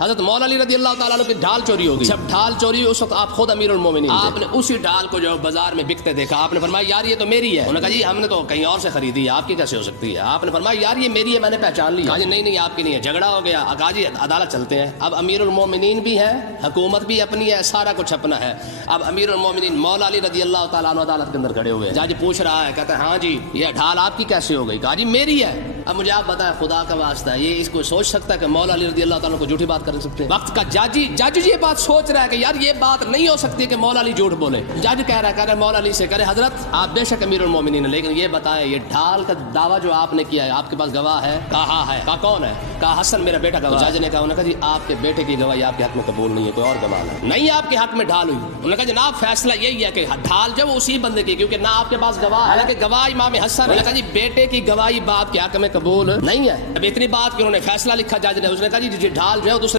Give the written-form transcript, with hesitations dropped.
حضرت مولا علی رضی اللہ تعالیٰ عنہ کی ڈھال چوری ہو گئی. جب ڈھال چوری ہوئی اس وقت آپ خود امیر المومنین تھے. آپ نے اسی ڈھال کو جو بازار میں بکتے دیکھا, آپ نے فرمایا یار یہ تو میری ہے. انہوں نے کہا جی ہم نے تو کہیں اور سے خریدی ہے, آپ کی کیسے ہو سکتی ہے؟ آپ نے فرمایا یار یہ میری ہے, میں نے پہچان لی. کہا جی نہیں آپ کی نہیں ہے. جھگڑا ہو گیا. کہا جی عدالت چلتے ہیں. اب امیر المومنین بھی ہے, حکومت بھی اپنی ہے, سارا کچھ اپنا ہے. اب امیر المومنین مولا علی رضی اللہ تعالیٰ عنہ عدالت کے اندر کھڑے ہوئے. جج پوچھ رہا ہے, کہتا ہے ہاں جی یہ ڈھال آپ کی کیسے ہو گئی؟ کہا جی میری ہے. اب مجھے آپ بتائیں خدا کا واسطہ یہ اس کو سوچ سکتا ہے کہ مولا علی رضی اللہ تعالیٰ کو جھوٹی بات کر سکتے ہیں؟ وقت کا جج یہ بات سوچ رہا ہے کہ یار یہ بات نہیں ہو سکتی کہ مولا علی جھوٹ بولے. جج کہہ رہا ہے مولا علی سے, کرے حضرت آپ بے شک امیر المومنین ہیں, لیکن یہ بتائیں یہ ڈھال کا دعویٰ جو آپ نے کیا ہے آپ کے پاس گواہ ہے؟ کہا ہے. کہا کون ہے؟ کہا حسن میرا بیٹا گواہ. جج نے کہا جی آپ کے بیٹے کی گواہی آپ کے حق میں قبول نہیں ہے, کوئی اور گواہ نہیں آپ کے حق میں ڈھال ہوئی. انہوں نے کہا جناب فیصلہ یہی ہے کہ ڈھال جو اسی بندے کی, کیونکہ نہ آپ کے پاس گواہ ہے, حالانکہ گواہ امام حسن. انہوں نے کہا جی بیٹے کی گواہی باپ کے حق میں قبول نہیں ہے. اب اتنی بات کہ انہوں نے فیصلہ لکھا جج نے, اس نے کہا جی ڈھال جو ہے دوسرے